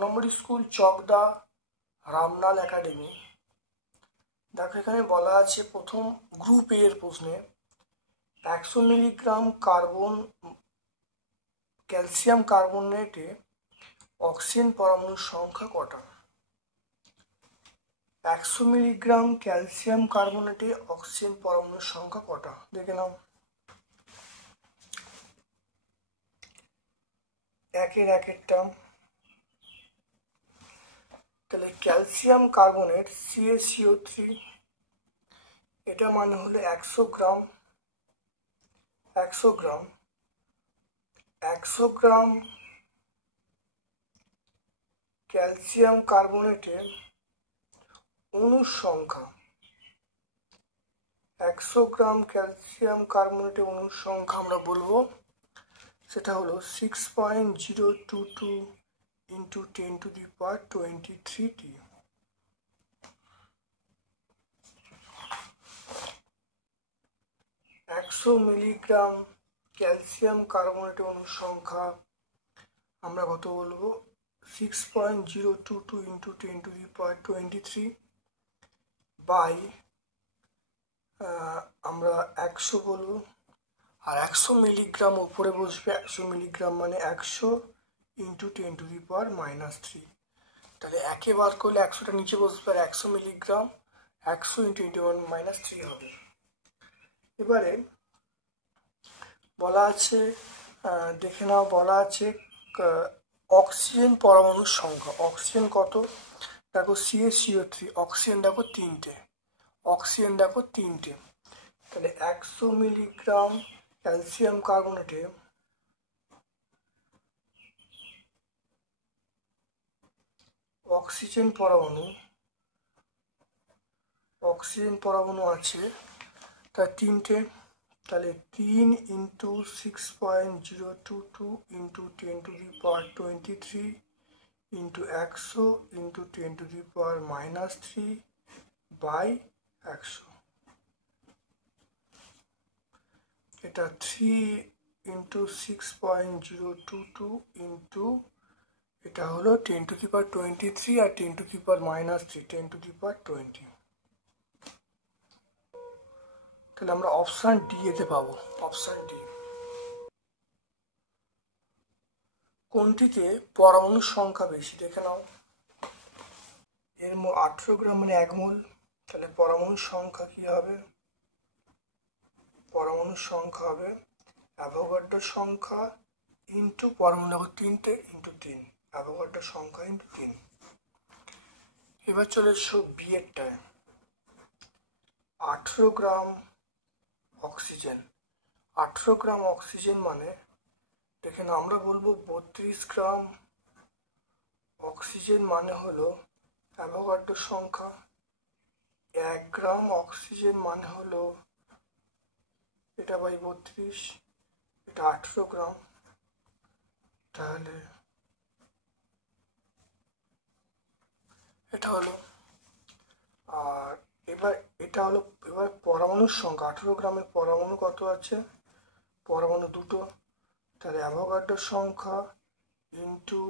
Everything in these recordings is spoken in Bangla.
নম্বর স্কুল চকদা রামলাল একাডেমি। দেখো এখানে বলা আছে প্রথম গ্রুপ এ এর প্রশ্নে 100 মিলিগ্রাম ক্যালসিয়াম কার্বনেটে অক্সিজেন পরমাণুর সংখ্যা কটা? 100 মিলিগ্রাম ক্যালসিয়াম কার্বনেটে অক্সিজেন পরমাণুর সংখ্যা কটা দেখে নাও। একেরটা তাহলে ক্যালসিয়াম কার্বনেট CaCO3 এটা মানে হলো 100 গ্রাম ক্যালসিয়াম কার্বনেটের অণুর সংখ্যা। 100 গ্রাম ক্যালসিয়াম কার্বনেটের অণুর সংখ্যা আমরা বলবো সেটা হলো 6.022 into 10 to the power 23T। 100 milligram calcium কার্বনেটের অণুর সংখ্যা আমরা কত বলবো 6.022 into 10 to the power 23 by আমরা 100 বলবো, আর 100 মিলিগ্রাম উপরে বসবে। 100 মিলিগ্রাম মানে 100 into 10 to the power -3। তাহলে একে বার করলে 100টা নিচে বসবে আর 100 milligram 100 into 10 to the power -3 হবে। এবারে বলা আছে দেখে নাও, বলা আছে অক্সিজেন পরমাণুর সংখ্যা। অক্সিজেন কত দেখো CaCO3, অক্সিজেন দেখো তিনটে। তাহলে 100 মিলিগ্রাম ক্যালসিয়াম কার্বনেটে অক্সিজেন পরমাণু আছে তার তিনটে। তাহলে 3 into 6.022 into 10 to the power 23 into 100 into 10 to the power -3 by 100। এটা 3 into 6.022 into এটা হলো 10 to the power 23 R 10 to the power -3 10 to the power 20। তাহলে আমরা অপশান ডি এতে পাবো। Option D. কোনটিতে পরমাণুর সংখ্যা বেশি দেখে নাও। এর 18 গ্রাম মানে 1 মোল। তাহলে পরমাণুর সংখ্যা কি হবে? পরমাণুর সংখ্যা হবে অ্যাভোগাড্রোর সংখ্যা ইন্টু পরমাণু তিনটে ইন্টু 3, অ্যাভোগাড্রোর সংখ্যা ইন্টু 3। এবার চলে এসো বিয়েরটায়। 18 গ্রাম অক্সিজেন। 18 গ্রাম অক্সিজেন মানে দেখেন আমরা বলবো 32 গ্রাম অক্সিজেন মানে হলো অ্যাভোগাড্রোর সংখ্যা। 1 গ্রাম অক্সিজেন মানে হলো এটা বাই 32, এটা 18 গ্রাম। তাহলে এটা হলো, আর এবার এটা হলো এবার পরমাণুর সংখ্যা। 18 গ্রামের পরমাণু কত আছে? পরমাণু দুটো। তাহলে অ্যাভোগাড্রোর সংখ্যা ইন্টু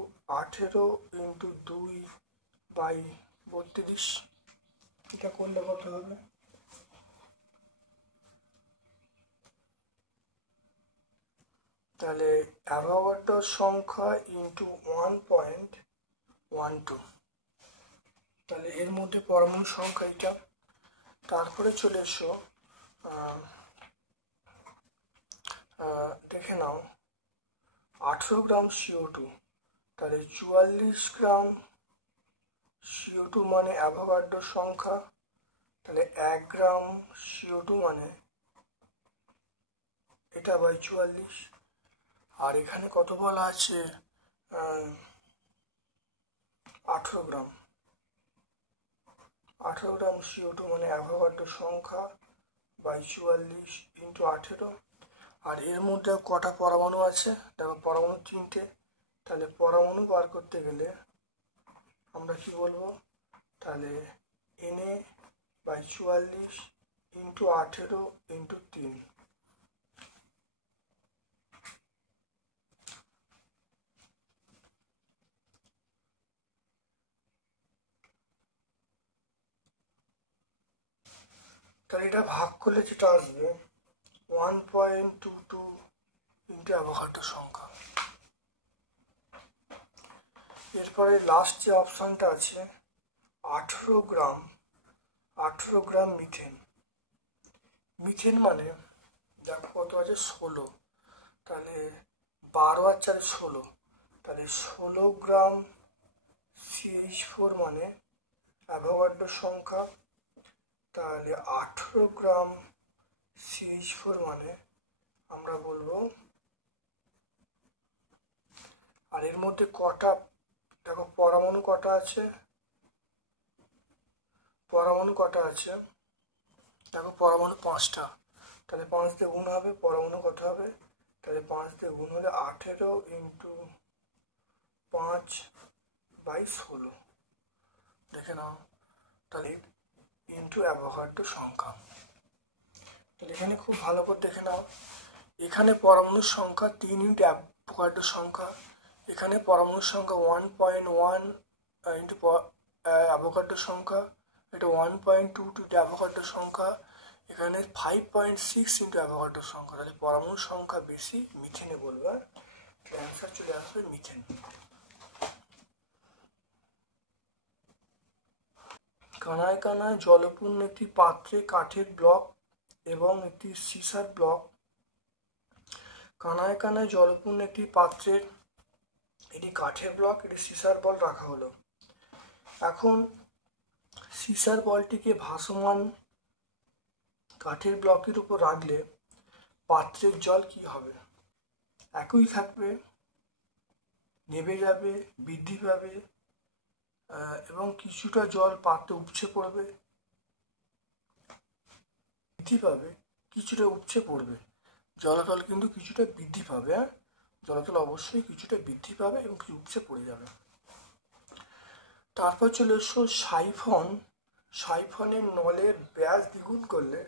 18 ইন্টু 2 বাই 32। এটা করলে কত হবে? তাহলে অ্যাভোগাড্রোর সংখ্যা ইন্টু 1.12। তাহলে এর মধ্যে পরমাণু সংখ্যা এটা। তারপরে চলে এসো দেখে নাও 18 গ্রাম CO2। তাহলে 44 গ্রাম CO2 মানে অ্যাভোগাড্রোর সংখ্যা। তাহলে 1 গ্রাম CO2 মানে এটা বাই 44। আর এখানে কত বলা আছে? 18 গ্রাম। 18 গ্রাম CO2 মানে অ্যাভোগাড্রোর সংখ্যা বাই 44 ইন্টু 18। আর এর মধ্যে কটা পরমাণু আছে? দেখো পরমাণু 3টে। তাহলে পরমাণু বার করতে গেলে আমরা কি বলবো? তাহলে Na/44 × 18 × 3। তাহলে এটা ভাগ করলে যেটা আসবে 1.22 × অ্যাভোগাড্রো সংখ্যা। এরপরে লাস্ট যে অপশানটা আছে 18 গ্রাম মিথেন। মিথেন মানে দেখো কত আছে 16, তাহলে 12 আর 4 16, তাহলে 16 গ্রাম CH4 মানে অ্যাভোগাড্রো সংখ্যা। তাহলে 18 গ্রাম CH4 মানে আমরা বলবো, আর এর মধ্যে কটা দেখো পরমাণু কটা আছে? দেখো পরমাণু 5টা। তাহলে 5 দিয়ে গুণ হবে, পরমাণু কত হবে? তাহলে 5 দিয়ে গুণ হলে 18 × 5/16 দেখে নাও। তাহলে ইন্টু অ্যাভোগাড্রো সংখ্যা। তাহলে এখানে খুব ভালো করে দেখে নাও, এখানে পরমাণুর সংখ্যা 3 × অ্যাভোগাড্রো সংখ্যা, এখানে পরমাণুর সংখ্যা 1.1 ইন্টু অ্যাভোগাড্রো সংখ্যা, এটা 1.22 অ্যাভোগাড্রো সংখ্যা, এখানে 5.6 × অ্যাভোগাড্রো সংখ্যা। তাহলে পরমাণুর সংখ্যা বেশি, মিথেনে বলবে। অ্যান্সার চলে আসবে মিথেন। কানায় কানায় জলপূর্ণ একটি পাত্রে কাঠের ব্লক এবং একটি সিসার ব্লক। কানায় কানায় জলপূর্ণ একটি পাত্রের এটি কাঠের ব্লক, এটি সিসার বল রাখা হলো। এখন সিসার বলটিকে ভাসমান কাঠের ব্লকের উপর রাখলে পাত্রের জল কি হবে? একই থাকবে, নেবে যাবে, বৃদ্ধি পাবে, এবং কিছুটা জল পাত্রে উপচে পড়বে, বৃদ্ধি পাবে, কিছুটা উপচে পড়বে। জলাতল কিন্তু কিছুটা বৃদ্ধি পাবে, জলাতল অবশ্যই কিছুটা বৃদ্ধি পাবে এবং কিছু উপচে পড়ে যাবে। তারপর চলে এসো সাইফনের নলের ব্যাস দ্বিগুণ করলে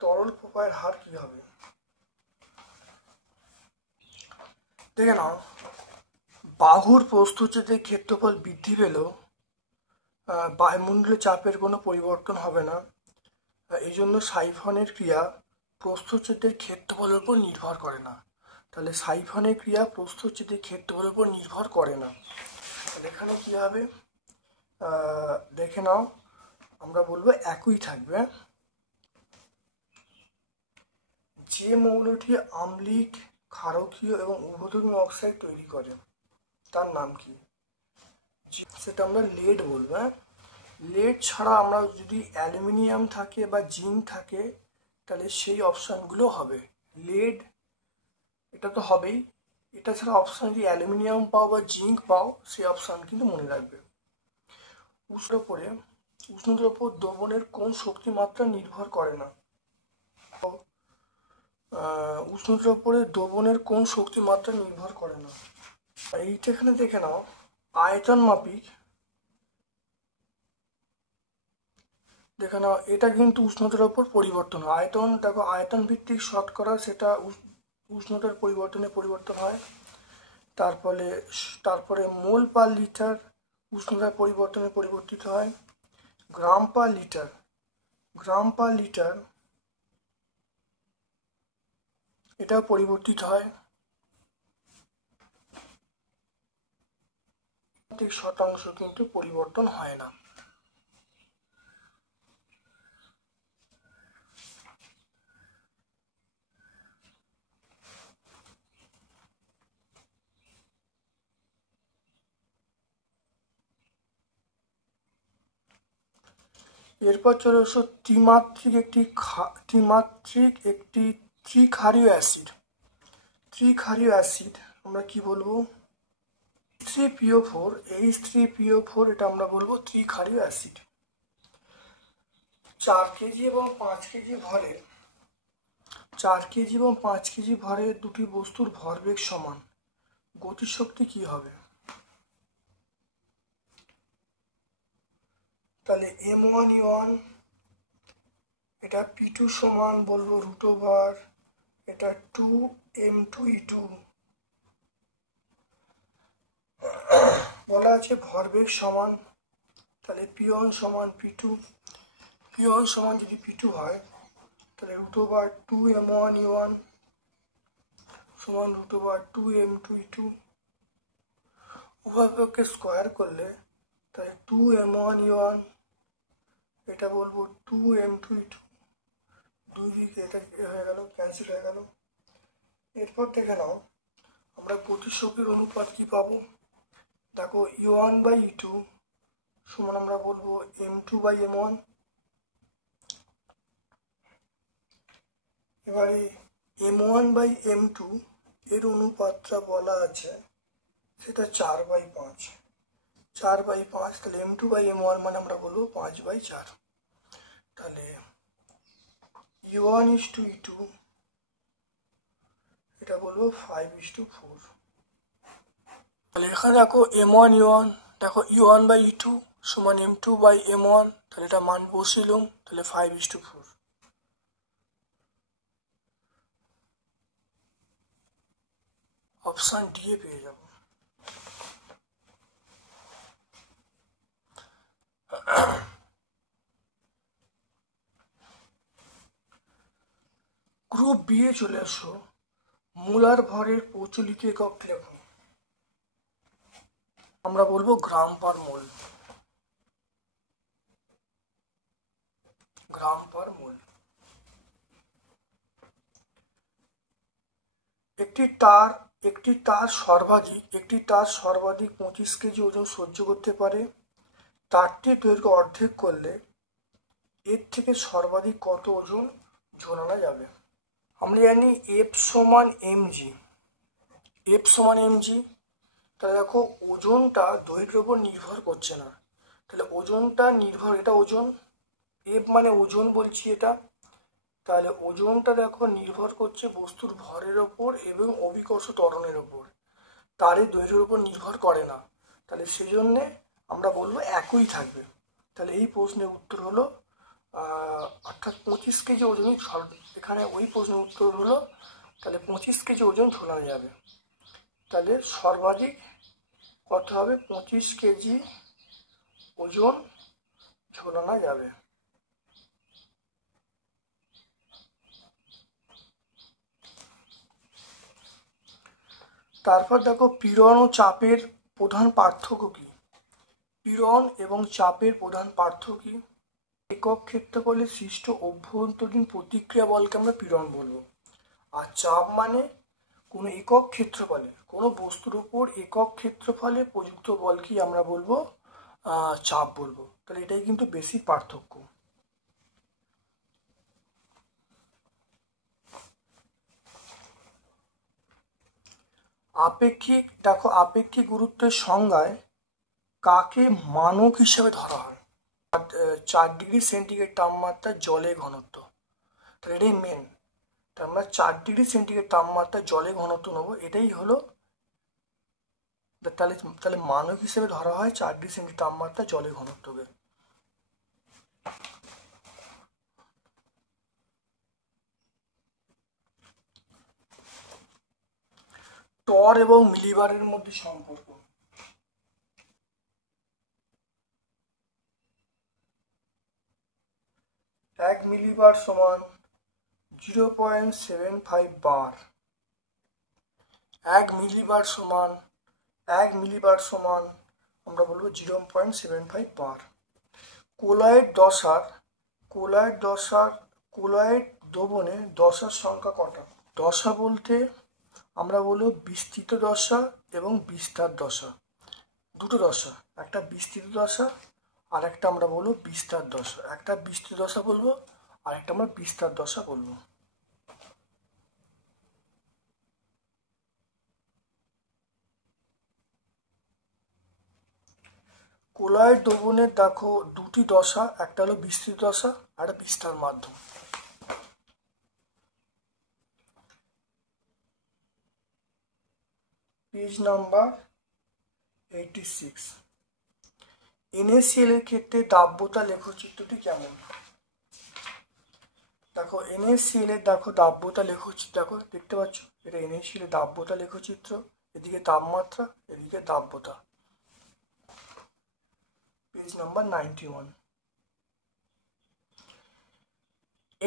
তরল প্রবাহের হার কি হবে? দেখে নাও, বাহুর প্রস্থচ্ছেদের ক্ষেত্রফল বৃদ্ধি পেলেও বায়ুমণ্ডলীয় চাপের কোনো পরিবর্তন হবে না। এই জন্য সাইফনের ক্রিয়া প্রস্থচ্ছেদের ক্ষেত্রফলের উপর নির্ভর করে না। তাহলে সাইফনের ক্রিয়া প্রস্থচ্ছেদের ক্ষেত্রফলের উপর নির্ভর করে না। তাহলে এখানে কী হবে দেখে নাও, আমরা বলবো একই থাকবে। যে মৌলটি আম্লিক, ক্ষারকীয় এবং উভধর্মী অক্সাইড তৈরি করে তার নাম কি? সেটা আমরা লেড বলবো। লেড ছাড়া আমরা যদি অ্যালুমিনিয়াম থাকে বা জিঙ্ক থাকে তাহলে সেই অপশানগুলো হবে। লেড এটা তো হবেই, এটা ছাড়া অপশান যদি অ্যালুমিনিয়াম পাও বা জিঙ্ক পাও সেই অপশান কিন্তু মনে রাখবে। উষ্ণতার উপর দ্রবণের কোন শক্তিমাত্রা নির্ভর করে না? উষ্ণতার উপরে দ্রবণের কোন শক্তিমাত্রা নির্ভর করে না? এইটা এখানে দেখে নাও, আয়তন মাপিক দেখে নাও, এটা কিন্তু উষ্ণতার উপর পরিবর্তন হয়। আয়তন দেখো, আয়তন ভিত্তিক শতকরা সেটা উষ্ণতার পরিবর্তন হয়। তারপরে মোল পার লিটার উষ্ণতার পরিবর্তনে পরিবর্তিত হয়। গ্রাম পার লিটার এটাও পরিবর্তিত হয়। শতাংশ কিন্তু পরিবর্তন হয় না। এরপর চলে এসো ত্রিমাত্রিক একটি ত্রিক্ষারীয় অ্যাসিড আমরা কি বলবো? H3PO4 এটা আমরা বলবো ত্রিক্ষারীয় অ্যাসিড। 4 কেজি এবং 5 কেজি ভরের 4 কেজি এবং 5 কেজি ভরের দুটি বস্তুর ভরবেগ সমান, গতিশক্তি কি হবে? তাহলে m1 এটা p2 সমান বলবো √, এটা 2m2e2। বলা আছে ভরবেগ সমান, তাহলে p1 সমান p2, p1 সমান যদি p2 হয় তাহলে √2m1e1 সমান √2m2e2। উভয়পক্ষকে স্কোয়ার করলে তাহলে 2m1e1 এটা বলবো 2m2e2, দুই দিকে এটা হয়ে গেল, ক্যান্সেল হয়ে গেল। এরপর থেকে নাও আমরা গতিশক্তির অনুপাত কি পাবো? দেখো e1/e2 সমান আমরা বলবো m2/m1। এবারে m1/m2 এর অনুপাতটা বলা আছে সেটা 4/5, 4/5, তাহলে m2/m1 মানে আমরা বলবো 5/4। তাহলে e1:e2 এটা বলবো 5:4। তাহলে এখানে দেখো m1e1, দেখো e1/e2 সমান m2/m1, তাহলে এটা মান বসিলুম, তাহলে 5:4। অপশন ডি এ পেয়ে যাব। গ্রুপ বি এ চলে আসো, মোলার ভরের প্রচলিত একক লেখো। আমরা বলবো গ্রাম পার মোল, গ্রাম পার মোল। একটি তার সর্বাধিক 25 কেজি ওজন সহ্য করতে পারে। তারটির দৈর্ঘ্য অর্ধেক করলে এর থেকে সর্বাধিক কত ওজন ঝোলানো যাবে? আমরা জানি এফ সমান এমজি, এফ সমান এমজি। তাহলে দেখো ওজনটা দৈর্ঘ্যের উপর নির্ভর করছে না, তাহলে ওজনটা নির্ভর, এটা ওজন, এফ মানে ওজন বলছি এটা, তাহলে ওজনটা দেখো নির্ভর করছে বস্তুর ভরের ওপর এবং অভিকর্ষ ত্বরণের ওপর, তারের দৈর্ঘ্যের উপর নির্ভর করে না। তাহলে সেই জন্যে আমরা বলবো একই থাকবে। তাহলে এই প্রশ্নের উত্তর হলো অর্থাৎ 25 কেজি ওজনই, এখানে ওই প্রশ্নের উত্তর হলো তাহলে 25 কেজি ওজন ঝোলানো যাবে। তাহলে সর্বাধিক কত হবে? 25 কেজি ওজন ঝোলানো যাবে। তারপর দেখো পীড়ন ও চাপের প্রধান পার্থক্য কি? পীড়ন এবং চাপের প্রধান পার্থক্য কি? একক ক্ষেত্রফলে সৃষ্ট অভ্যন্তরীণ প্রতিক্রিয়া বলকে আমরা পীড়ন বলবো, আর চাপ মানে কোনো একক ক্ষেত্রফলে, কোনো বস্তুর উপর একক ক্ষেত্রফলে প্রযুক্ত বলকেই আমরা বলবো চাপ বলবো। তাহলে এটাই কিন্তু বেসিক পার্থক্য। আপেক্ষিক, দেখো আপেক্ষিক গুরুত্বের সংজ্ঞায় কাকে মানক হিসেবে ধরা হয়? 4 ডিগ্রি সেন্টিগ্রেড তাপমাত্রা জলের ঘনত্ব, তাহলে এটাই মেন। তাহলে আমরা 4 ডিগ্রি সেন্টিগ্রেড তাপমাত্রা জলের ঘনত্ব নেবো, এটাই হলো তাহলে তাহলে মানক হিসেবে ধরা হয় 4 ডিগ্রি সেন্টিগ্রেড তাপমাত্রা জলের ঘনত্বকে। টর এবং মিলিবারের মধ্যে সম্পর্ক। এক মিলিবার সমান 0.75 বার। 1 মিলিবার সমান আমরা বলবো 0.75 বার। কোলয়েড দ্রবণে দশার সংখ্যা কটা? দশা বলতে আমরা বলবো বিস্তৃত দশা এবং বিস্তার দশা, দুটো দশা, একটা বিস্তৃত দশা আর একটা আমরা বলবো বিস্তার দশা। একটা বিস্তৃত দশা বলবো আর একটা আমরা বিস্তার দশা বলবো। কোলয়েড দ্রবণের দেখো দুটি দশা, একটা হলো বিস্তৃত দশা আর একটা বিস্তার মাধ্যম। Page number 86। NaCl এর ক্ষেত্রে দাব্যতা লেখচিত্রটি কেমন? দেখো NaCl এর দাব্যতা লেখচিত্র দেখো দেখতে পাচ্ছ, এটা NaCl এর দাব্যতা লেখচিত্র, এদিকে তাপমাত্রা, এদিকে দাব্যতা, পেজ নাম্বার 91।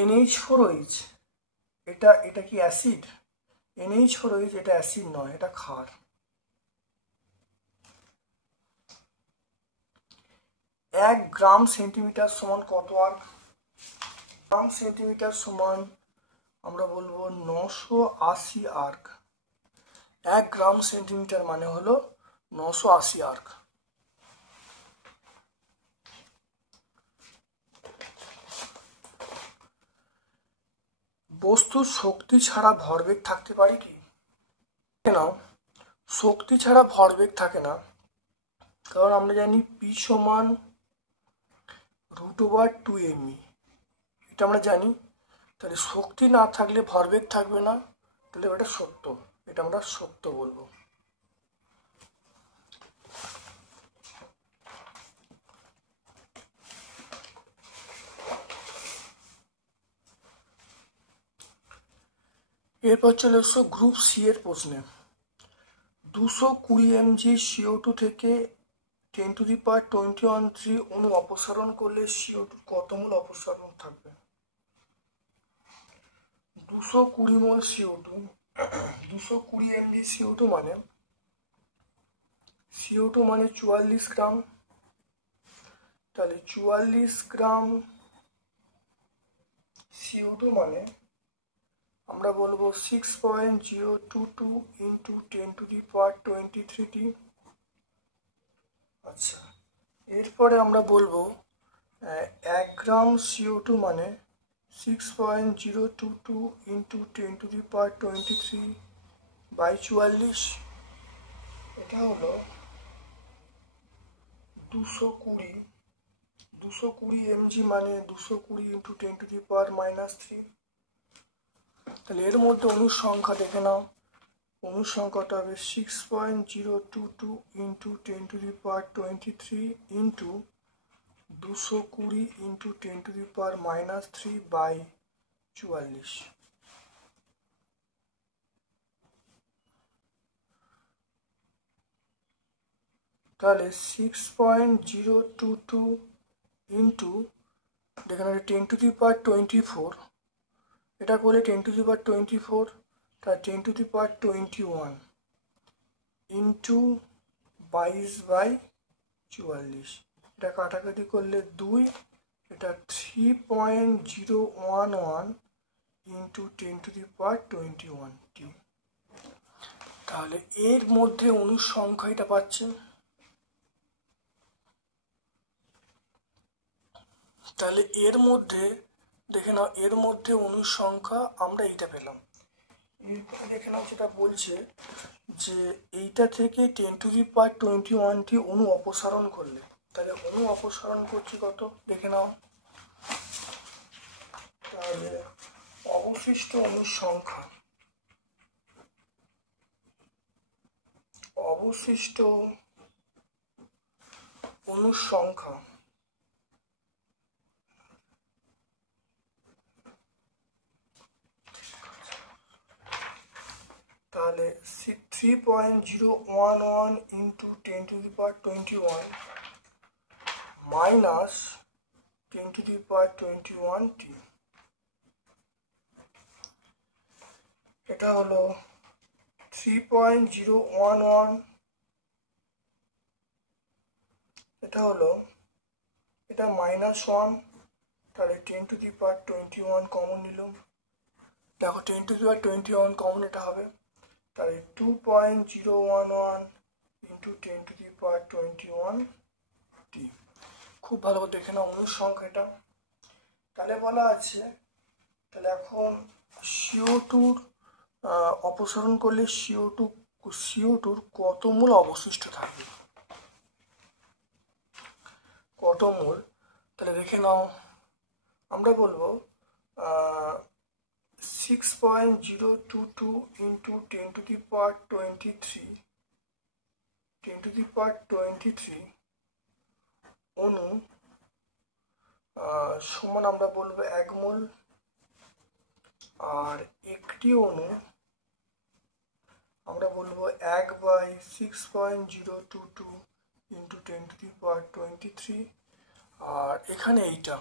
NH4OH এটা কি অ্যাসিড? NH4OH এটা অ্যাসিড নয়, এটা ক্ষার। 1 গ্রাম সেন্টিমিটার সমান কত আর্ক? গ্রাম সেন্টিমিটার সমান আমরা বলবো 980 আর্ক। 1 গ্রাম সেন্টিমিটার মানে হলো 980 আর্ক। বস্তুর শক্তি ছাড়া ভরবেগ থাকতে পারে কি? না, শক্তি ছাড়া ভরবেগ থাকে না, কারণ আমরা জানি P সমান √2mE, এটা আমরা জানি। তাহলে শক্তি না থাকলে ভরবেগ থাকবে না, তাহলে এটা সত্য, এটা আমরা সত্য বলবো। এরপর চলে এসো গ্রুপ সি এর প্রশ্নে। 220 mg CO2 থেকে 10⁻21 অণু অপসারণ করলে CO2 কত মোল অপসারণ থাকবে? 220 মোল CO2, 220 mg CO2 মানে 44 গ্রাম। তাহলে 44 গ্রাম CO2 মানে আমরা বলবো 6.022 ইন্টু 10⁻23t। আচ্ছা, এরপরে আমরা বলবো 1 গ্রাম CO2 মানে 6.022 ইন্টু 10⁻23/44, এটা হলো 220 mg মানে 220 ইন্টু 10⁻³ তাহলে এর মধ্যে অণুর সংখ্যা দেখে নাও, অণুর সংখ্যাটা হবে 6.022 ইন্টু 10⁻23 ইন্টু 220 ইন্টু 10⁻³/44। তাহলে 6.022 ইন্টু দেখে নাও 10⁻24, এটা করলে 10⁻24, তাহলে 10⁻21 ইন্টু 22/44, এটা কাটাকাটি করলে 2, এটা 3.011 ইন্টু 10⁻21t। তাহলে এর মধ্যে অণুর সংখ্যা এটা পাচ্ছেন। তাহলে এর মধ্যে দেখে নাও, এর মধ্যে অণুর সংখ্যা আমরা এইটা পেলাম। এরপরে দেখে নাও যেটা বলছে যে এইটা থেকে 10⁻21টি অণু অপসারণ করলে, তাহলে অণু অপসারণ করছি কত দেখে নাও। তাহলে অবশিষ্ট অণুর সংখ্যা, অবশিষ্ট অণুর সংখ্যা তাহলে 3.011 ইন্টু 10⁻21 মাইনাস 10⁻21t, এটা হলো 3.011, এটা হলো এটা -1, তাহলে 10⁻21 কমন নিলাম, দেখো 10⁻21 কমন এটা হবে, তাহলে 2.011 ইন্টু 10⁻21t। খুব ভালো করে দেখে নাও অণুর সংখ্যাটা। তাহলে বলা আছে, তাহলে এখন CO2 অপসারণ করলে CO2 কত মোল অবশিষ্ট থাকবে, কত মোল? তাহলে দেখে নাও, আমরা বলবো 6.022 ইন্টু 10⁻23 10⁻23 অণু সমান আমরা বলবো 1 মোল, আর একটি অণু আমরা বলবো 1/6.022 ইন্টু 10⁻23, আর এখানে এইটা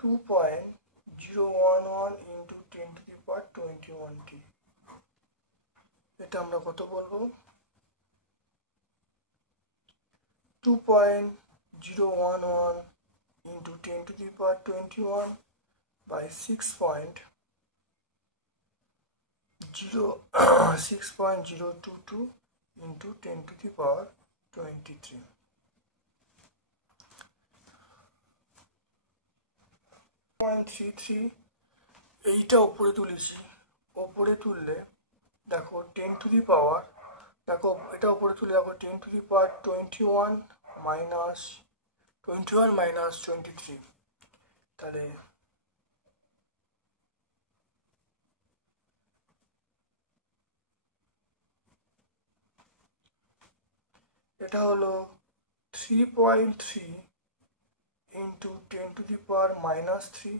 2.011 ইন্টু 10⁻21t, এটা আমরা কত বলবো? 2.011 ইন্টু 10⁻21 by 6.022 into 10⁻23. এইটা উপরে তুলেছি, উপরে তুললে দেখো 10 টু দি পাওয়ার, দেখো এটা উপরে তুলে দেখো 10⁻21 মাইনাস 23, তাহলে এটা হলো 3.3 ইন্টু 10⁻³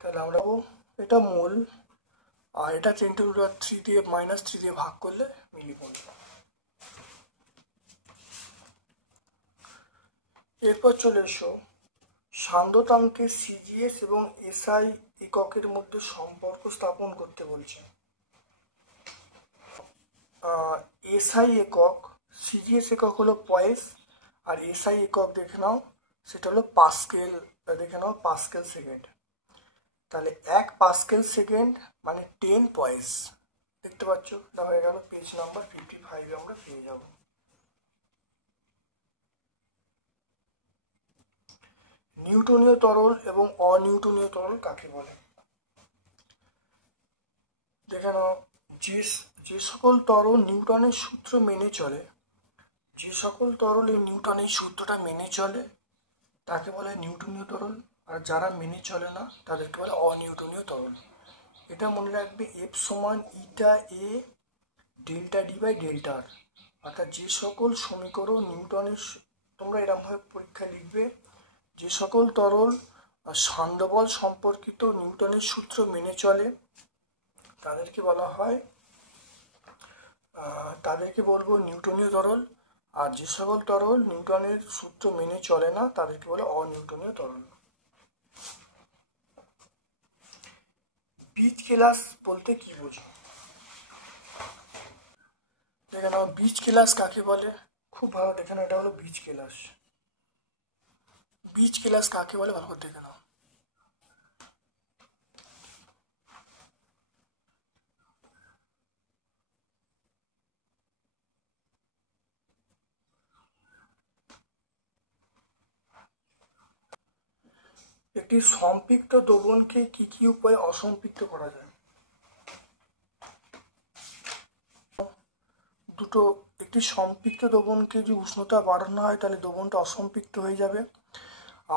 তাহলে আমরা এটা মোল, আর এটা 10⁻³ দিয়ে -3 দিয়ে ভাগ করলে মিলিমোল। এরপর চলে এসো সান্দ্রতাঙ্কের সিজিএস এবং এসআই এককের মধ্যে সম্পর্ক স্থাপন করতে বলছে। এসআই একক, সিজিএস একক হলো পয়েস, আর এসআই একক দেখে নাও সেটা হলো পাস্কেল, দেখে নাও পাস্কেল সেকেন্ড। তাহলে 1 পাস্কেল সেকেন্ড মানে 10 পয়েস, দেখতে পাচ্ছ? এটা হয়ে গেল পেজ নাম্বার 55 আমরা পেয়ে যাব। নিউটনীয় তরল এবং অনিউটনীয় তরল কাকে বলে? দেখে নাও, যে সকল তরল নিউটনের সূত্র মেনে চলে, যে সকল তরল এই নিউটনের সূত্রটা মেনে চলে তাকে বলে নিউটনীয় তরল, আর যারা মেনে চলে না তাদেরকে বলে অনিউটনীয় তরল। এটা মনে রাখবে, এফ সমান eta A delta D by delta R. অর্থাৎ যে সকল সমীকরণ নিউটনের, তোমরা এরকমভাবে পরীক্ষা লিখবে, যে সকল তরল সান্দ্রবল সম্পর্কিত নিউটনের সূত্র মেনে চলে তাদেরকে বলা হয়, তাদেরকে বলবো নিউটনীয় তরল, আর যে সকল তরল নিউটনের সূত্র মেনে চলে না তাদেরকে বলে অনিউটনীয় তরল। বীজ কেলাস বলতে কি বোঝো? দেখে নাও বীজ কেলাস কাকে বলে, খুব ভালো দেখে নাও, এটা হলো বীজ কেলাস। বীজ কেলাস কাকে বলে ভালো করে দেখে নাও। একটি সম্পৃক্ত দ্রবণকে কি কি উপায়ে অসম্পৃক্ত করা যায়? একটি সম্পৃক্ত দ্রবণকে যদি উষ্ণতা বাড়ানো হয় তাহলে দ্রবণটা অসম্পৃক্ত হয়ে যাবে,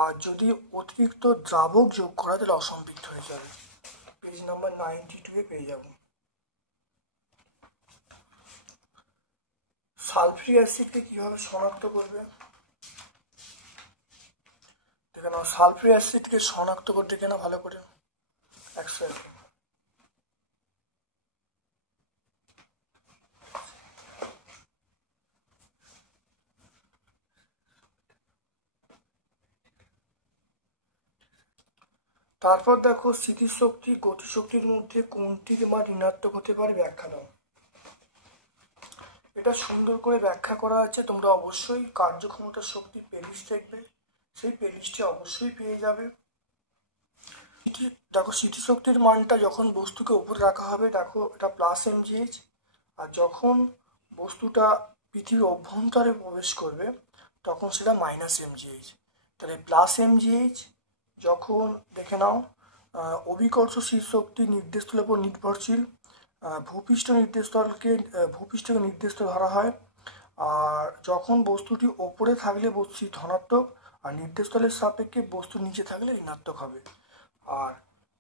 আর যদি অতিরিক্ত দ্রাবক যোগ করা তাহলে অসম্পৃক্ত হয়ে যাবে। পেজ নাম্বার 92 পেয়ে যাব। সালফিউরিক অ্যাসিডকে কিভাবে শনাক্ত করবে? দেখে নাও, সালফিউরিক অ্যাসিডকে শনাক্ত করতে কেন ভালো করে তারপর দেখো, স্থিতিশক্তি গতিশক্তির মধ্যে কোনটির মান ঋণাত্মক হতে পারে ব্যাখ্যা দাও। এটা সুন্দর করে ব্যাখ্যা করা আছে, তোমরা অবশ্যই কার্যক্ষমতার শক্তি প্লেলিস্ট দেখবে, সেই প্লেলিস্টে অবশ্যই পেয়ে যাবে। দেখো, স্থিতিশক্তির মানটা যখন বস্তুকে উপরে রাখা হবে, দেখো এটা +mgh, আর যখন বস্তুটা পৃথিবীর অভ্যন্তরে প্রবেশ করবে তখন সেটা -mgh। তাহলে +mgh যখন, দেখে নাও, অভিকর্ষশীল শক্তি নির্দেশস্থলের উপর নির্ভরশীল, ভূপৃষ্ঠকে নির্দেশস্থল ধরা হয়, আর যখন বস্তুটি ওপরে থাকলে বস্তুটি ধনাত্মক, আর নির্দেশস্থলের সাপেক্ষে বস্তু নিচে থাকলে ঋণাত্মক হবে। আর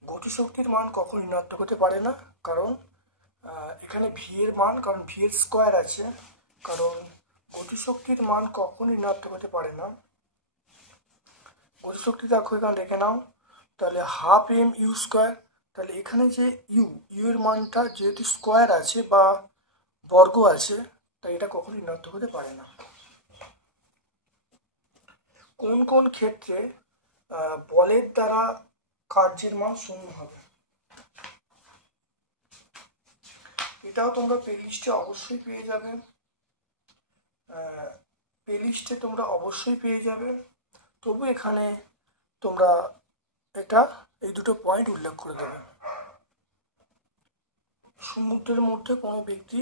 গতিশক্তির মান কখন ঋণাত্মক হতে পারে না, কারণ এখানে ভি এর মান, কারণ ভি এর স্কোয়ার আছে, কারণ গতিশক্তির মান কখনই ঋণাত্মক হতে পারে না। গতিশক্তি দেখো এখানে দেখে নাও, তাহলে হাফ এম ইউ স্কোয়ার, তাহলে এখানে যে ইউ এর মানটা যেহেতু স্কোয়ার আছে বা বর্গ আছে, তাই এটা কখনই ঋণাত্মক হতে পারে না। কোন কোন ক্ষেত্রে বলের দ্বারা কার্যের মান শূন্য হবে? এটাও তোমরা প্লেলিস্টে অবশ্যই পেয়ে যাবে, প্লেলিস্টে তোমরা অবশ্যই পেয়ে যাবে। তবু এখানে তোমরা এই দুটো পয়েন্ট উল্লেখ করে দেবে। সমুদ্রের মধ্যে কোনো ব্যক্তি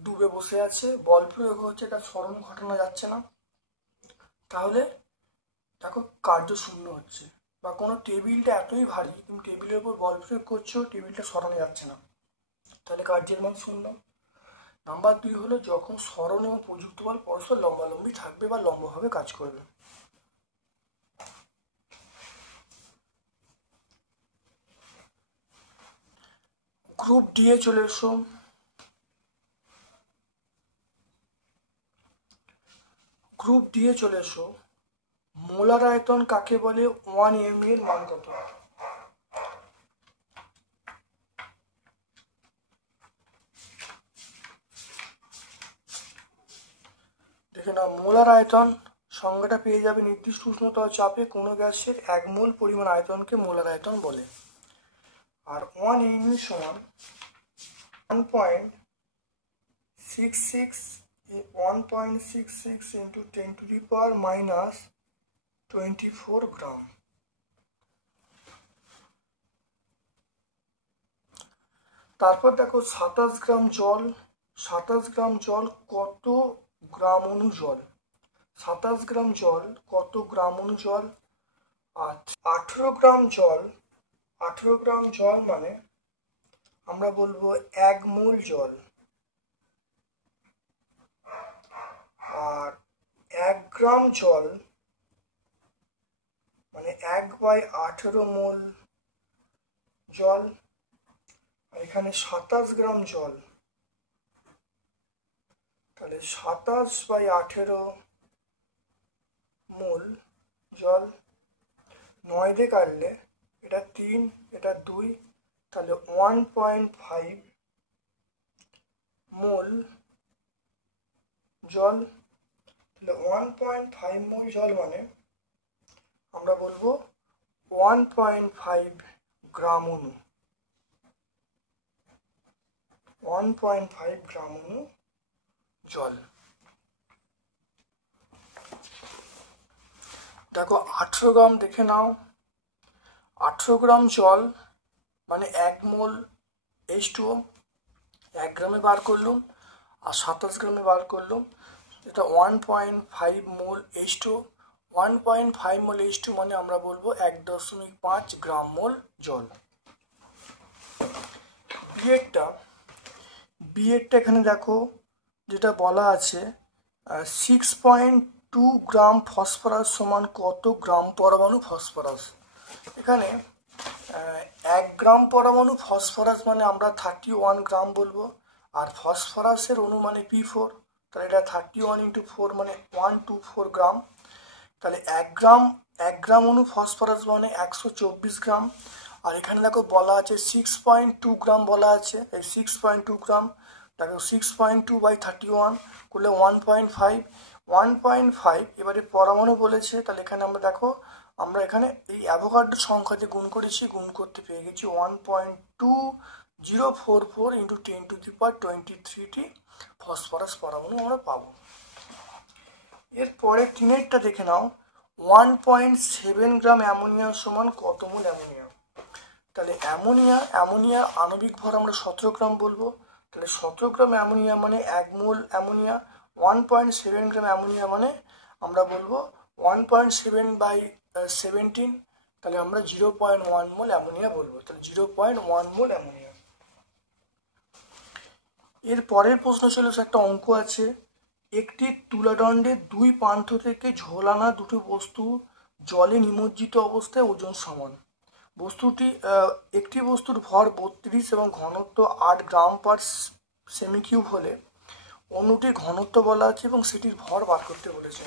ডুবে বসে আছে, বল প্রয়োগ হচ্ছে, এটা স্মরণ ঘটানো যাচ্ছে না, তাহলে দেখো কার্য শূন্য হচ্ছে। বা কোনো টেবিলটা এতই ভারী, তুমি টেবিলের উপর বল প্রয়োগ করছো, টেবিলটা সরানো যাচ্ছে না, তাহলে কার্যের মান শূন্য। নাম্বার 2 হলো যখন সরণ এবং প্রযুক্ত বল পরস্পর লম্বালম্বি থাকবে বা লম্বভাবে কাজ করবে। গ্রুপ ডি এ চলে এসো। গ্রুপ ডি এ চলে এসো। মোলার আয়তন কাকে বলে? 1 এম এর মান কত? দেখে না, মোলার আয়তন সংজ্ঞাটা পেয়ে যাবে, নির্দিষ্ট উষ্ণতা ও চাপে কোনো গ্যাসের 1 মোল পরিমাণ আয়তনকে মোলার আয়তন বলে। আর 1 এম সমান 1.66 into 10 to the power minus 24 গ্রাম। তারপর দেখো 27 গ্রাম জল, 27 গ্রাম জল কত গ্রাম অণু জল? 27 গ্রাম জল কত গ্রাম অণু জল? আর 18 গ্রাম জল, 18 গ্রাম জল মানে আমরা বলবো 1 মোল জল। আর 1 গ্রাম জল মানে 1/18 মোল জল। আর এখানে 27 গ্রাম জল, তাহলে 27/18 মোল জল। 9 দিয়ে কাটলে এটা 3, এটা 2, তাহলে 1.5 মোল জল। তাহলে 1.5 মোল জল মানে আমরা বলবো 1.5 গ্রাম অণু, 1.5 গ্রাম অণু জল। দেখো 18 গ্রাম দেখে নাও, 18 গ্রাম জল মানে 1 মোল H2O, 1 গ্রামে বার করলাম, আর 27 গ্রামে বার করলাম, এটা 1.5 মোল H2O। 1.5 মোল H2O মানে আমরা বলবো 1.5 গ্রাম মোল জল। বিএডটা এখানে দেখো যেটা বলা আছে 6.2 গ্রাম ফসফরাস সমান কত গ্রাম পরমাণু ফসফরাস? এখানে 1 গ্রাম পরমাণু ফসফরাস মানে আমরা 31 গ্রাম বলবো, আর ফসফরাসের অণু মানে P4, তাহলে এটা 31 × 4 মানে 124 গ্রাম। তাহলে 1 গ্রাম অণু ফসফরাস মানে 124 গ্রাম। আর এখানে দেখো বলা আছে 6.2 গ্রাম বলা আছে, এই 6.2 গ্রাম দেখো 6.2/31 করলে 1.5। এবারে পরমাণু বলেছে, তাহলে এখানে আমরা দেখো আমরা এখানে এই অ্যাভোগাড্রো সংখ্যা দিয়ে গুণ করেছি, গুণ করতে পেয়ে গেছি 1.2044 × 10⁻23টি ফসফরাস পরমাণু আমরা পাবো। এরপরে 3টা দেখে নাও, 1.7 গ্রাম অ্যামোনিয়া সমান কত মোল অ্যামোনিয়া? তাহলে অ্যামোনিয়ার আণবিক ভর আমরা 17 গ্রাম বলবো, তাহলে 17 গ্রাম অ্যামোনিয়া মানে 1 মোল অ্যামোনিয়া। 1.7 গ্রাম অ্যামোনিয়া মানে আমরা বলবো 1.7/17, তাহলে আমরা 0.1 মোল অ্যামোনিয়া বলবো, তাহলে 0.1 মোল অ্যামোনিয়া। এর পরের প্রশ্ন ছিল, একটা অঙ্ক আছে, একটি তুলাদণ্ডের 2 প্রান্ত থেকে ঝোলানো দুটো বস্তু জলে নিমজ্জিত অবস্থায় ওজন সমান। বস্তুটি একটি বস্তুর ভর 32 এবং ঘনত্ব 8 গ্রাম পার সেমি কিউব হলে অণুটির ঘনত্ব বলা আছে এবং সেটির ভর বার করতে বলেছে।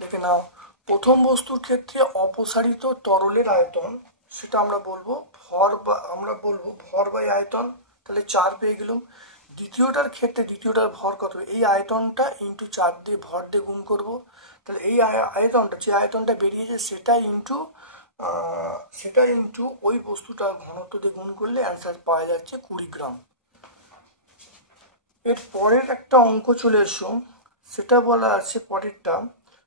দেখে নাও, প্রথম বস্তুর ক্ষেত্রে অপসারিত তরলের আয়তন, সেটা আমরা বলবো ভর বাই আয়তন, তাহলে 4 পেয়ে গেলাম। দ্বিতীয়টার ক্ষেত্রে দ্বিতীয়টার ভর কত, এই আয়তনটা ইন্টু 4 দিয়ে ভর দিয়ে গুণ করব, তাহলে এই আয়তনটা, যে আয়তনটা বেরিয়েছে সেটা ইন্টু ওই বস্তুটার ঘনত্ব দিয়ে গুণ করলে অ্যান্সার পাওয়া যাচ্ছে 20 গ্রাম। এর পরের একটা অঙ্ক চলে এসো, সেটা বলা আছে পরেরটা,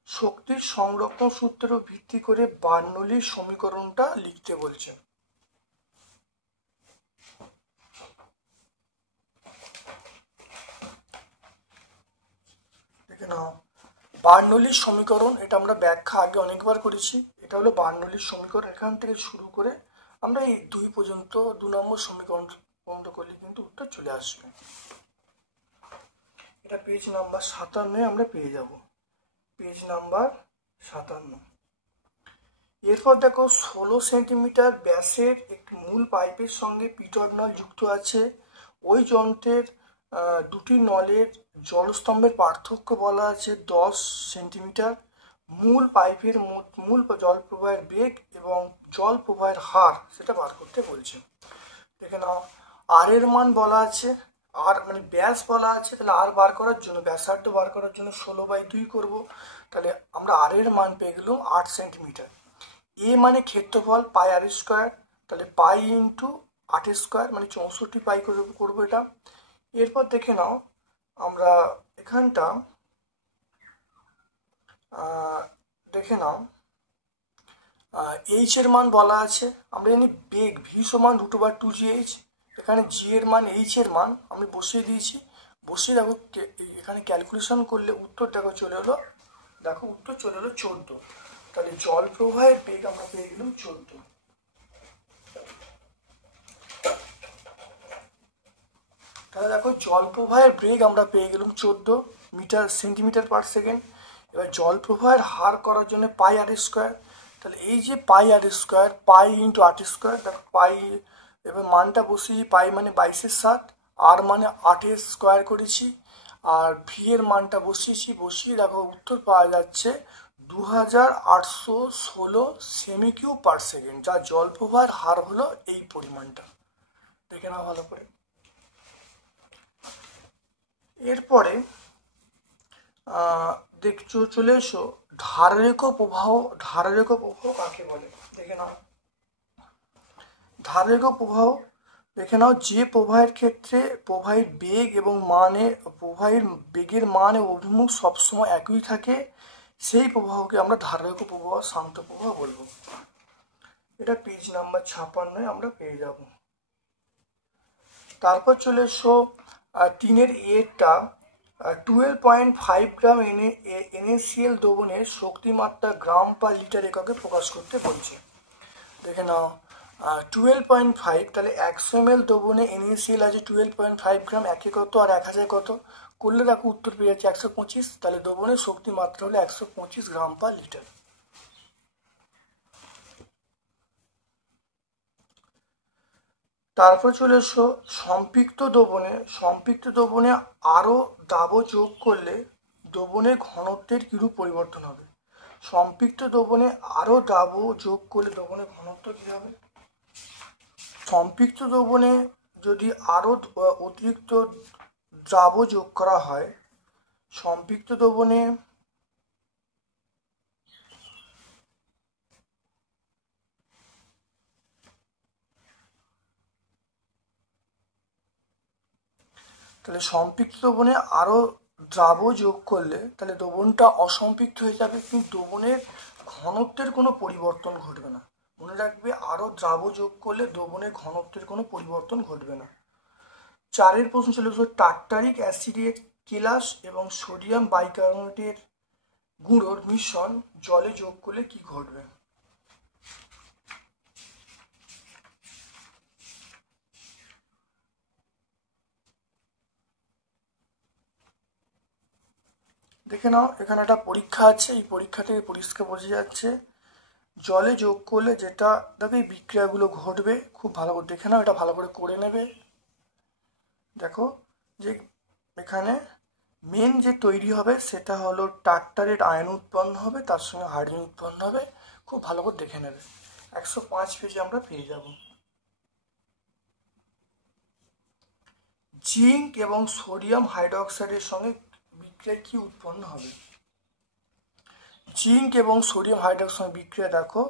শক্তির সংরক্ষণ সূত্রের ভিত্তি করে বার্নৌলির সমীকরণটা লিখতে বলছে। দেখে নাও, বার্নৌলির সমীকরণ, এটা আমরা ব্যাখ্যা আগে অনেকবার করেছি। এটা হলো বার্নৌলির সমীকরণ। এখান থেকে শুরু করে আমরা এই 2 পর্যন্ত 2 নম্বর সমীকরণ পর্যন্ত করলে কিন্তু উত্তর চলে আসবে। এটা পেজ নাম্বার 57 আমরা পেয়ে যাব, পেজ নাম্বার 57। এরপর দেখো, 16 সেন্টিমিটার ব্যাসের একটি মূল পাইপের সঙ্গে পিটর নল যুক্ত আছে। ওই যন্ত্রের দুটি নলের জলস্তম্ভের পার্থক্য বলা আছে 10 সেন্টিমিটার। মূল পাইপের মূল জল প্রবাহের বেগ এবং জল প্রবাহের হার সেটা বার করতে বলছে। দেখে নাও, আর এর মান বলা আছে, আর মানে ব্যাস বলা আছে, তাহলে আর বার করার জন্য, ব্যাসার্ধ বার করার জন্য 16/2 করব, তাহলে আমরা আর এর মান পেয়ে গেলাম 8 সেন্টিমিটার। এ মানে ক্ষেত্রফল পাই আর স্কোয়ার, তাহলে পাই ইন্টু 8 স্কোয়ার মানে 64 পাই করবো এটা। এরপর দেখে নাও, আমরা এখানটা দেখে নাও, এইচ এর মান বলা আছে, আমরা জানি বেগ ভি সমান √2gh, এখানে জি এর মান, এইচ এর মান আমি বসিয়ে দিয়েছি। বসিয়ে দেখো, এখানে ক্যালকুলেশন করলে উত্তর দেখো চলে এলো, দেখো উত্তর চলে এলো 14। তাহলে জল প্রবাহের বেগ আমরা পেয়ে গেলাম 14। তাহলে দেখো, জল প্রবাহের বেগ আমরা পেয়ে গেলাম 14 সেন্টিমিটার পার সেকেন্ড। এবার জল প্রবাহের হার করার জন্য পাই আর স্কোয়ার, তাহলে এই যে পাই আর স্কোয়ার, পাই ইন্টু 8 স্কোয়ার, দেখো পাই, এবার মানটা বসিয়ে, পাই মানে 22/7, আর মানে 8 স্কোয়ার করেছি, আর ভি এর মানটা বসিয়ে দেখো উত্তর পাওয়া যাচ্ছে 2816 সেমি কিউব পার সেকেন্ড, যা জল প্রবাহের হার হলো এই পরিমাণটা। দেখে নাও ভালো করে। এরপরে দেখছো, চলে এসো ধারারেখ প্রবাহ। ধারারেখ প্রবাহ কাকে বলে দেখে নাও। ধারারেখ প্রবাহ, দেখে নাও, যে প্রবাহের ক্ষেত্রে প্রবাহের বেগ এবং প্রবাহের বেগের মান ও অভিমুখ সবসময় একই থাকে, সেই প্রবাহকে আমরা ধারারেখ প্রবাহ, শান্ত প্রবাহ বলবো। এটা পেজ নাম্বার 56 আমরা পেয়ে যাব। তারপর চলে এসো 3-এর এরটা, 12.5 গ্রাম NaCl দ্রবণের শক্তিমাত্রা গ্রাম পার লিটার এককে প্রকাশ করতে বলছে। দেখে নাও, 12.5, তাহলে 100 ml দ্রবণে NaCl আছে 12.5 গ্রাম, একে কত আর 1000 কত করলে দেখো উত্তর পেয়ে যাচ্ছে 125, তাহলে দ্রবণের শক্তিমাত্রা হলো 125 গ্রাম পার লিটার। তারপর চলে এসো সম্পৃক্ত দ্রবণে আরো দ্রাবক যোগ করলে দ্রবণের ঘনত্বের কিরূপ পরিবর্তন হবে। সম্পৃক্ত দ্রবণে আরো দ্রাবক যোগ করলে দ্রবণের ঘনত্ব কি হবে। সম্পৃক্ত দ্রবণে যদি আরো অতিরিক্ত দ্রাবক যোগ করা হয়, সম্পৃক্ত দ্রবণে তাহলে সম্পৃক্ত দ্রবণে আরো দ্রাবক যোগ করলে তাহলে দ্রবণটা অসম্পৃক্ত হয়ে যাবে, কিন্তু দ্রবণের ঘনত্বের কোনো পরিবর্তন ঘটবে না। মনে রাখবে, আরো দ্রাবক যোগ করলে দ্রবণের ঘনত্বের কোনো পরিবর্তন ঘটবে না। 4-এর প্রশ্ন চলে এসো, টার্টারিক অ্যাসিডের কেলাস এবং সোডিয়াম বাইকার্বনেটের গুঁড়োর মিশ্রণ জলে যোগ করলে কি ঘটবে। দেখে নাও, এখানে একটা পরীক্ষা আছে, এই পরীক্ষা থেকে পরিষ্কার বোঝা যাচ্ছে জলে যোগ করলে যেটা দেখো এই বিক্রিয়াগুলো ঘটবে, খুব ভালো করে দেখে নাও, এটা ভালো করে করে নেবে। দেখো যে এখানে মেন যে তৈরি হবে সেটা হলো টার্টারেট আয়ন উৎপন্ন হবে, তার সঙ্গে হাইড্রোজেন উৎপন্ন হবে। খুব ভালো করে দেখে নেবে। 105 পেজে আমরা পেয়ে যাব। জিঙ্ক এবং সোডিয়াম হাইড্রোক্সাইডের সঙ্গে বিক্রিয়া কি উৎপন্ন হবে? জিঙ্ক এবং সোডিয়াম হাইড্রোক্সাইডের সঙ্গে বিক্রিয়া দেখো,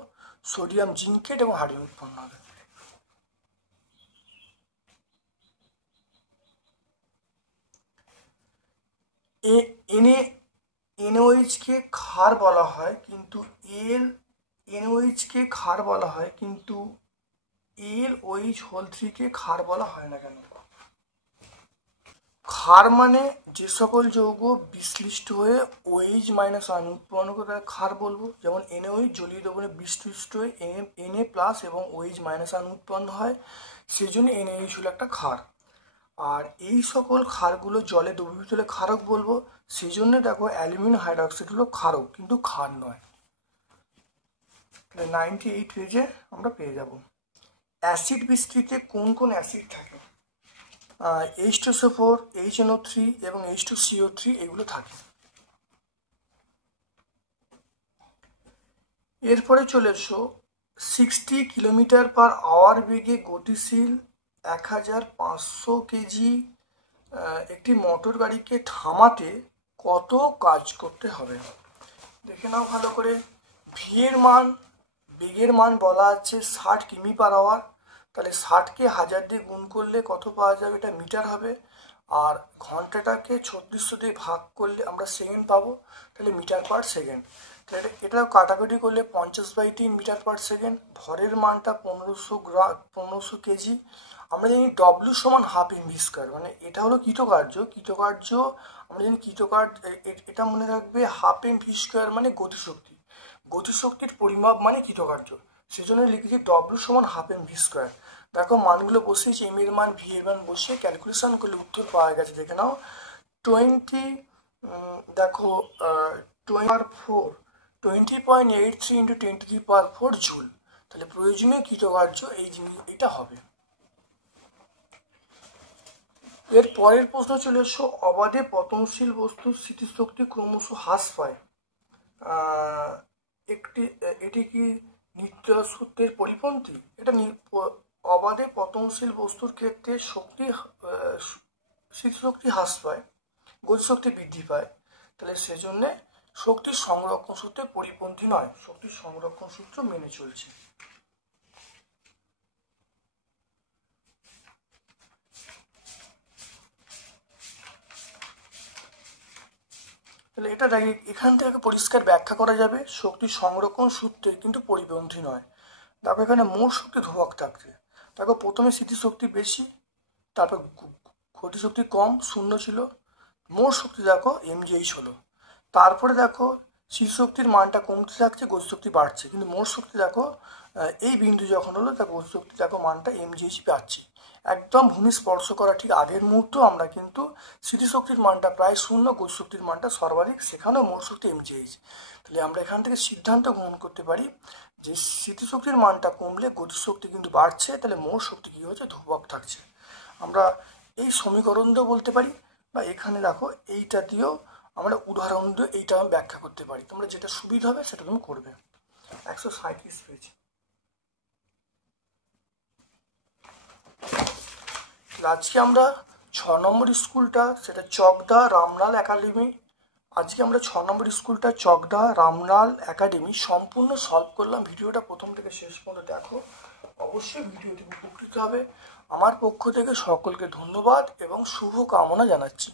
সোডিয়াম জিঙ্কেট এবং হাইড্রোজেন উৎপন্ন হবে। এনওএইচকে ক্ষার বলা হয়, কিন্তু এনওএইচকে ক্ষার বলা হয়, কিন্তু LOH3 ক্ষার বলা হয় না কেন? ক্ষার মানে যে সকল যৌগ বিশ্লিষ্ট হয়ে OH মাইনাস আয়ন উৎপন্ন করে তাকে ক্ষার বলবো। যেমন NaOH জলীয় দ্রবণে বিশ্লিষ্ট হয়ে Na+ এবং OH মাইনাস আয়ন উৎপন্ন হয়, সেই জন্য NaOH হলো একটা ক্ষার। আর এই সকল ক্ষারগুলো জলে দ্রবীভূত হলে ক্ষারক বলবো, সেই জন্য দেখো অ্যালুমিনিয়াম হাইড্রোক্সাইড হলো ক্ষারক, কিন্তু ক্ষার নয়। 98 পেজে আমরা পেয়ে যাব। অ্যাসিড বৃষ্টিতে কোন কোন অ্যাসিড থাকে? H2SO4, HNO3 এবং H2CO3 এগুলো থাকে। এরপরে চলে এসো 60 কিলোমিটার/আওয়ার বেগে গতিশীল 1500 কেজি একটি মোটর গাড়িকে থামাতে কত কাজ করতে হবে? দেখে নাও ভালো করে। বেগের মান বলা আছে 60 কিমি/আওয়ার, তাহলে 60কে 1000 দিয়ে গুণ করলে কত পাওয়া যাবে? এটা মিটার হবে। আর ঘন্টাটাকে 3600 দিয়ে ভাগ করলে আমরা সেকেন্ড পাবো, তাহলে মিটার/সেকেন্ড। তাহলে এটাও কাটাকাটি করলে 50/3 মিটার/সেকেন্ড। ভরের মানটা 1500 কেজি। আমরা জানি ডব্লিউ সমান হাফ এমভি স্কোয়ার, মানে এটা হলো কৃতকার্য। আমরা জানি এটা মনে রাখবে, হাফ এমভি স্কোয়ার মানে গতিশক্তি। গতিশক্তির পরিমাপ মানে কৃতকার্য, সেজন্য লিখেছি ডব্লিউ সমান হাফ এমভি স্কোয়ার। দেখো মানগুলো বসিয়েছি, এম এর মান ভি এর মান বসিয়ে ক্যালকুলেশন করলে উত্তর পাওয়া গেছে। দেখে নাও 20.83 × 10⁴ জুল। তাহলে প্রয়োজনীয় কৃতকার্য এটা হবে। এর পরের প্রশ্ন চলে এসো, অবাধে পতনশীল বস্তুর স্থিতিশক্তি ক্রমশ হ্রাস পায়, এটি কি নিউটনের সূত্রের পরিপন্থী? এটা অবাধে পতনশীল বস্তুর ক্ষেত্রে স্থিতিশক্তি হ্রাস পায়, গতিশক্তি বৃদ্ধি পায়, তাহলে সেজন্য শক্তির সংরক্ষণ সূত্রের পরিপন্থী নয়, শক্তির সংরক্ষণ সূত্র মেনে চলছে। তাহলে এটা এখান থেকে পরিষ্কার ব্যাখ্যা করা যাবে, শক্তির সংরক্ষণ সূত্রের কিন্তু পরিপন্থী নয়। দেখো এখানে মোট শক্তি ধ্রুবক থাকছে। দেখো প্রথমে স্থিতিশক্তি বেশি, তারপর গতিশক্তি কম, 0 ছিল। মোট শক্তি দেখো mgh হলো। তারপরে দেখো স্থিতিশক্তির মানটা কমতে থাকছে, গতিশক্তি বাড়ছে, কিন্তু মোট শক্তি দেখো এই বিন্দু যখন হলো তা গতিশক্তি দেখো মানটা mgh পাচ্ছি। একদম ভূমি স্পর্শ করা ঠিক আগের মুহূর্ত আমরা কিন্তু স্থিতিশক্তির মানটা প্রায় 0, গতিশক্তির মানটা সর্বাধিক, সেখানেও মোট শক্তি mgh। তাহলে আমরা এখান থেকে সিদ্ধান্ত গ্রহণ করতে পারি যে স্থিতিশক্তির মানটা কমলে গতিশক্তি কিন্তু বাড়ছে, তাহলে মোট শক্তি কী হচ্ছে? ধ্রুবক থাকছে। আমরা এই সমীকরণ দিয়েও বলতে পারি, বা এখানে দেখো এইটা দিয়েও আমরা উদাহরণ দিয়ে এইটা ব্যাখ্যা করতে পারি। তোমরা যেটা সুবিধা হবে সেটা তুমি করবে। 137 পেজ। আজকে আমরা 6 নম্বর স্কুলটা, সেটা চকদা রামলাল একাডেমি। আজকে আমরা 6 নম্বর স্কুলটা চকদা রামলাল একাডেমি সম্পূর্ণ সলভ করলাম। ভিডিওটা প্রথম থেকে শেষ পর্যন্ত দেখো, অবশ্যই ভিডিওটি উপকৃত হবে। আমার পক্ষ থেকে সকলকে ধন্যবাদ এবং শুভ কামনা জানাচ্ছি।